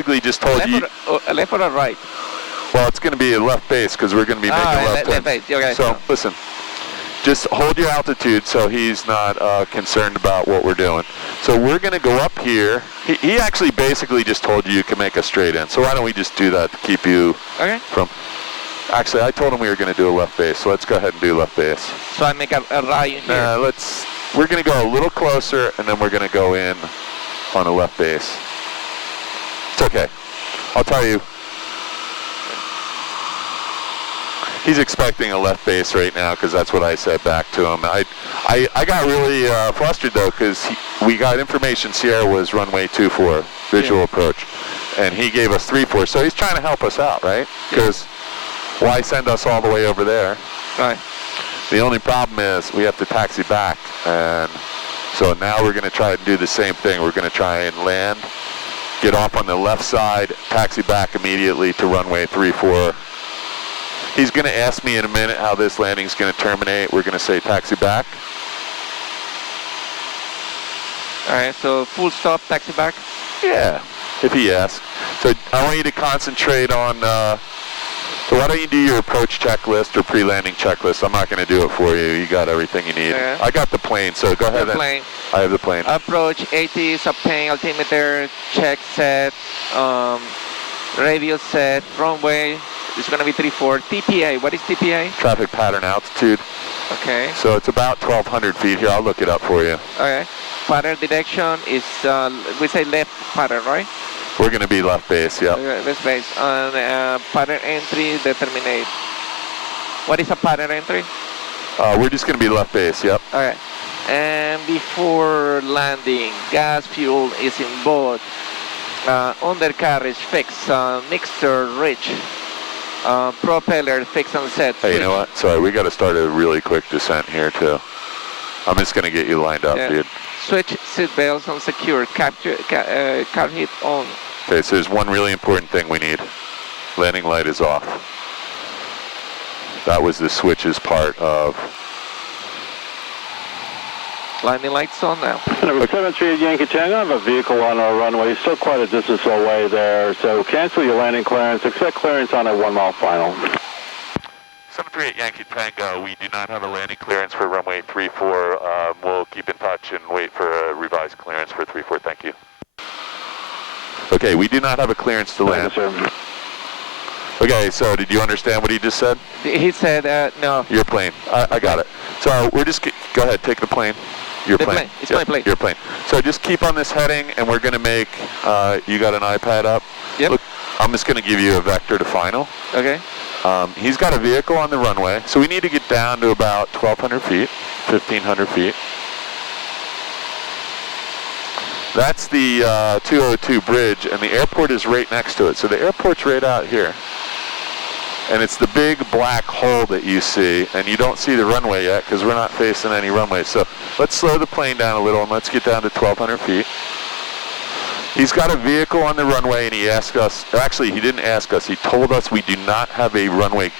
basically just told you. Left or right? Well, it's going to be a left base because we're going to be making left turn. Left base. Okay. So listen, just hold your altitude so he's not concerned about what we're doing. So we're going to go up here. He actually basically just told you can make a straight in. So why don't we just do that to keep you from... Actually, I told him we were going to do a left base, so let's go ahead and do left base. So I make a right in here? We're going to go a little closer, and then we're going to go in on a left base. It's okay. I'll tell you. He's expecting a left base right now because that's what I said back to him. I got really flustered though because we got information Sierra was runway 24 visual approach, and he gave us 34. So he's trying to help us out, right? Because why send us all the way over there? Right. The only problem is we have to taxi back, and so now we're going to try and do the same thing. We're going to try and land, get off on the left side, taxi back immediately to runway 34. He's going to ask me in a minute how this landing is going to terminate. We're going to say taxi back. All right, so full stop, taxi back? Yeah, if he asks. So I want you to concentrate on, so why don't you do your approach checklist or pre-landing checklist? I'm not going to do it for you. You got everything you need. Yeah. I got the plane, so go ahead. Plane. I have the plane. Approach 80, obtain altimeter, check set, radio set, runway. It's going to be 34. TPA, what is TPA? Traffic pattern altitude. Okay. So it's about 1,200 feet here. I'll look it up for you. Okay. Pattern direction is, we say left pattern, right? We're going to be left base, yeah. Left base. And pattern entry, determinate. What is a pattern entry? We're just going to be left base, yep. Okay. And before landing, gas, fuel is in both. Undercarriage fixed, mixture rich. Propeller fixed and set. Hey, you know what? Sorry, we got to start a really quick descent here too. I'm just going to get you lined up, dude. Switch seat belts on secure. Capture car hit on. Okay, so there's one really important thing we need. Landing light is off. That was the switches part of. Landing lights on now. Number 73 at Yankee Tango, I have a vehicle on our runway, still quite a distance away there, so cancel your landing clearance, accept clearance on a 1 mile final. 73 at Yankee Tango, we do not have a landing clearance for runway 34. We'll keep in touch and wait for a revised clearance for 34, thank you. Okay, we do not have a clearance to land. Thank you, sir. Okay, so did you understand what he just said? He said no. Your plane, I got it. So we're just, go ahead, take the plane. Your plane. It's my plane. Your plane. So just keep on this heading, and we're going to make, you got an iPad up? Yep. Look, I'm just going to give you a vector to final. Okay. He's got a vehicle on the runway, so we need to get down to about 1,200 feet, 1,500 feet. That's the 202 bridge, and the airport is right next to it. So the airport's right out here. And it's the big black hole that you see, and you don't see the runway yet because we're not facing any runway. So let's slow the plane down a little and let's get down to 1,200 feet. He's got a vehicle on the runway, and he asked us, actually he didn't ask us, he told us we do not have a runway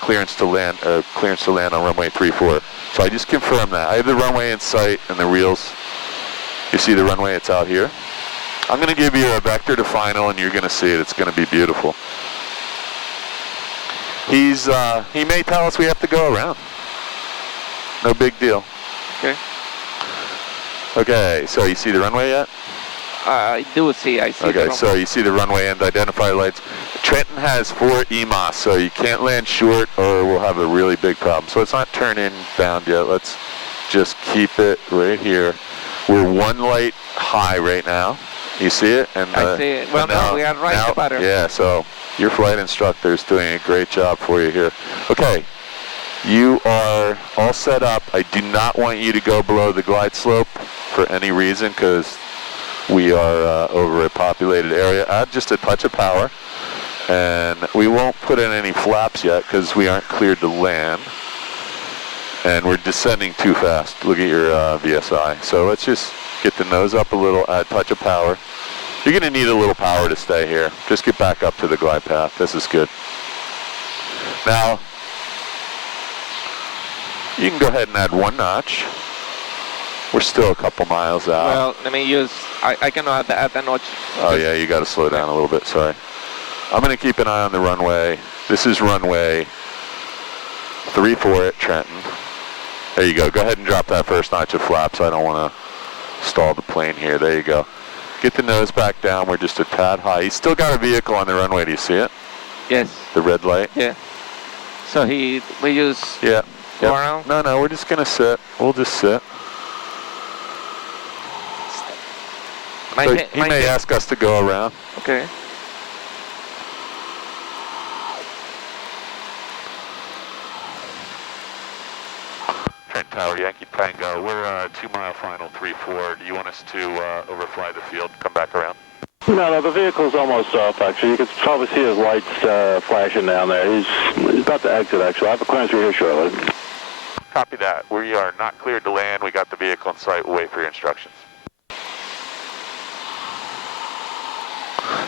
clearance to land on runway 34. So I just confirmed that. I have the runway in sight and the reels. You see the runway, it's out here. I'm going to give you a vector to final, and you're going to see it. It's going to be beautiful. He may tell us we have to go around. No big deal. Okay. Okay, so you see the runway yet? I do see, I see. Okay, so you see the runway and identify lights. Trenton has 4 EMOS, so you can't land short or we'll have a really big problem. So it's not turning bound yet. Let's just keep it right here. We're 1 light high right now. You see it? And I see it. Well, now we are right in the pattern. Yeah, so your flight instructor is doing a great job for you here. Okay, you are all set up. I do not want you to go below the glide slope for any reason because we are over a populated area. Add just a touch of power, and we won't put in any flaps yet because we aren't cleared to land. And we're descending too fast. Look at your VSI. So let's just get the nose up a little, add a touch of power. You're going to need a little power to stay here. Just get back up to the glide path. This is good. Now, you can go ahead and add 1 notch. We're still a couple miles out. Well, let me use, I can add the notch. Oh yeah, you got to slow down a little bit, sorry. I'm going to keep an eye on the runway. This is runway 34 at Trenton. There you go. Go ahead and drop that first notch of flaps. I don't want to stall the plane here. There you go. Get the nose back down. We're just a tad high. He's still got a vehicle on the runway. Do you see it? Yes. The red light? Yeah. So we use go around? No, we're just going to sit. We'll just sit. So he may ask us to go around. Okay. Trent Tower, Yankee Tango. We're 2 mile final 3-4. Do you want us to overfly the field, come back around? No, the vehicle's almost off, actually. You can probably see his lights flashing down there. He's about to exit, actually. I have a clearance here shortly. Copy that. We are not cleared to land. We got the vehicle in sight. We'll wait for your instructions.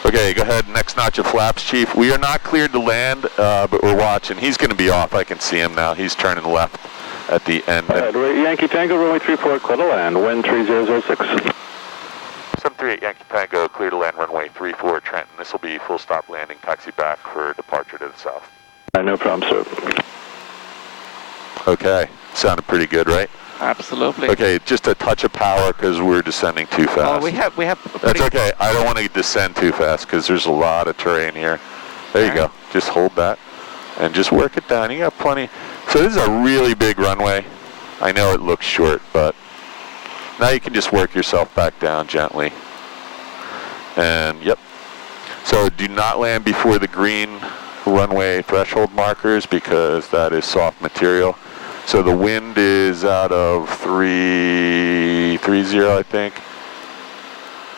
Okay, go ahead. Next notch of flaps, Chief. We are not cleared to land, but we're watching. He's going to be off. I can see him now. He's turning left at the end. Yankee Tango, runway 34, clear to land. Wind 3006. 738 Yankee Tango, clear to land runway 34 Trenton. This will be full stop landing, taxi back for departure to the south. No problem, sir. Okay, sounded pretty good, right? Absolutely. Okay, just a touch of power because we're descending too fast. Oh, we have. That's okay. I don't want to descend too fast because there's a lot of terrain here. There you go. Just hold that and just work it down. You got plenty. So this is a really big runway. I know it looks short, but now you can just work yourself back down gently. And yep. So do not land before the green runway threshold markers because that is soft material. So the wind is out of 330, I think.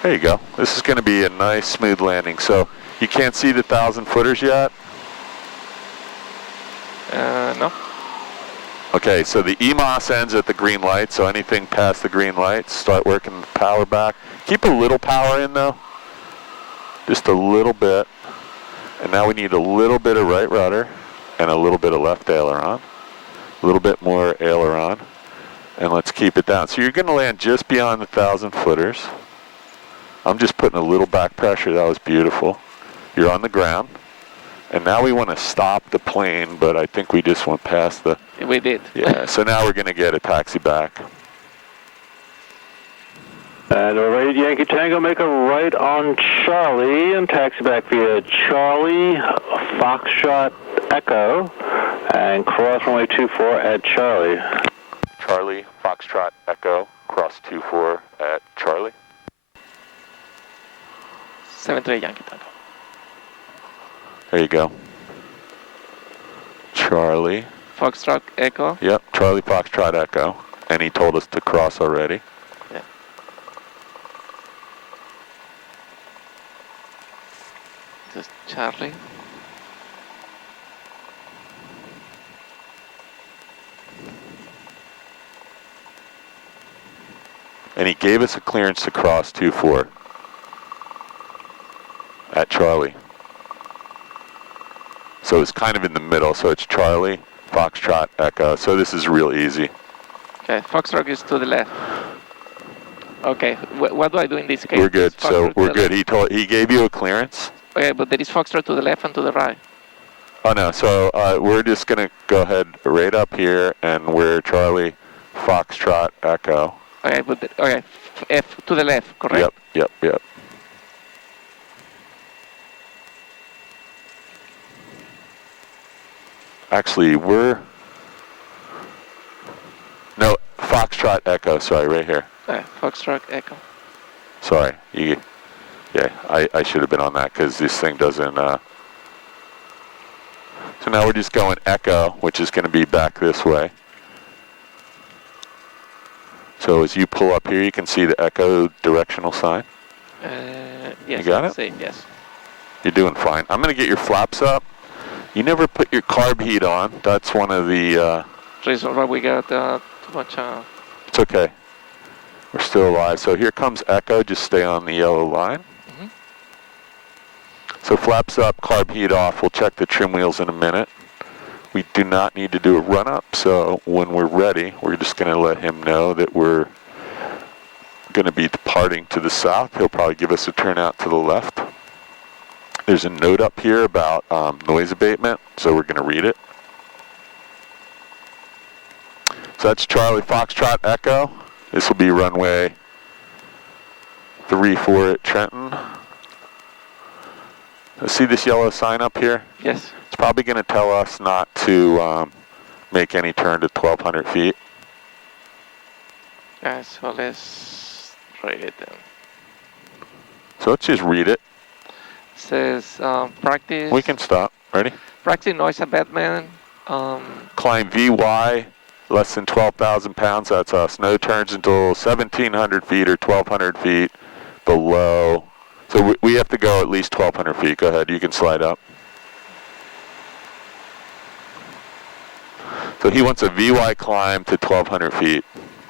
There you go. This is going to be a nice smooth landing. So you can't see the 1,000-footers yet? No. Okay, so the EMOS ends at the green light, so anything past the green light, start working the power back. Keep a little power in though, just a little bit. And now we need a little bit of right rudder and a little bit of left aileron. A little bit more aileron, and let's keep it down. So you're going to land just beyond the 1,000-footers. I'm just putting a little back pressure. That was beautiful. You're on the ground, and now we want to stop the plane, but I think we just went past the... We did. Yeah, so now we're going to get a taxi back. And we're ready, Yankee Tango, make a right on Charlie and taxi back via Charlie, Foxtrot, Echo, and cross runway 24 at Charlie. Charlie, Foxtrot, Echo, cross 24 at Charlie. 73 Yankee Tango. There you go. Charlie. Foxtrot, Echo. Yep, Charlie, Foxtrot, Echo. And he told us to cross already. Yeah. This is Charlie. And he gave us a clearance to cross 24 at Charlie. So it's kind of in the middle. So it's Charlie, Foxtrot, Echo. So this is real easy. Okay, Foxtrot is to the left. Okay, what do I do in this case? We're good. So Foxtrot we're good. He gave you a clearance. Okay, but there is Foxtrot to the left and to the right. Oh no. So we're just gonna go ahead right up here, and we're Charlie, Foxtrot, Echo. Okay, but okay, F to the left, correct? Yep. Actually, no, Foxtrot, Echo, sorry, right here. Foxtrot, Echo. Sorry, I should have been on that because this thing doesn't, so now we're just going Echo, which is going to be back this way. So as you pull up here, you can see the Echo directional sign. Yes, you got it? See, yes. You're doing fine. I'm going to get your flaps up. You never put your carb heat on. That's one of the... reason why we got too much... It's okay. We're still alive. So here comes Echo. Just stay on the yellow line. Mm-hmm. So flaps up, carb heat off. We'll check the trim wheels in a minute. We do not need to do a run-up, so when we're ready, we're just going to let him know that we're going to be departing to the south. He'll probably give us a turnout to the left. There's a note up here about noise abatement, so we're going to read it. So that's Charlie Foxtrot Echo. This will be runway 34 at Trenton. See this yellow sign up here? Yes. It's probably going to tell us not to make any turn to 1,200 feet. Yeah, so let's write it down. So let's just read it. It says practice. We can stop. Ready? Practice noise abatement. Climb VY, less than 12,000 pounds. That's us. No turns until 1,700 feet or 1,200 feet below. So we have to go at least 1,200 feet. Go ahead. You can slide up. So he wants a VY climb to 1,200 feet.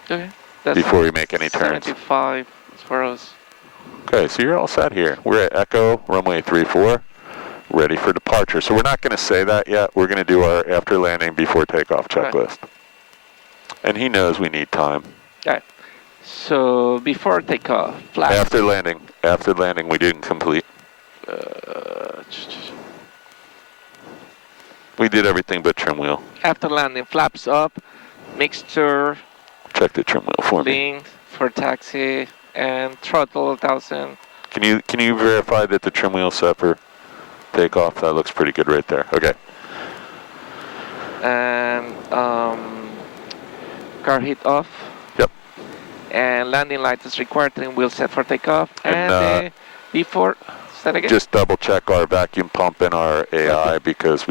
Okay. That's before we make any turns. 75 for us. Okay, so you're all set here. We're at Echo, runway 34, ready for departure. So we're not going to say that yet. We're going to do our after landing, before takeoff checklist. Right. And he knows we need time. All right. So before takeoff, flaps. After landing, we didn't complete. We did everything but trim wheel. After landing, flaps up, mixture. Check the trim wheel for me. Link for taxi and throttle 1,000. Can you verify that the trim wheel's set for takeoff? That looks pretty good right there. Okay. And car heat off. Yep. And landing light is required. Trim wheel set for takeoff. And before, say that again. Just double check our vacuum pump and our AI because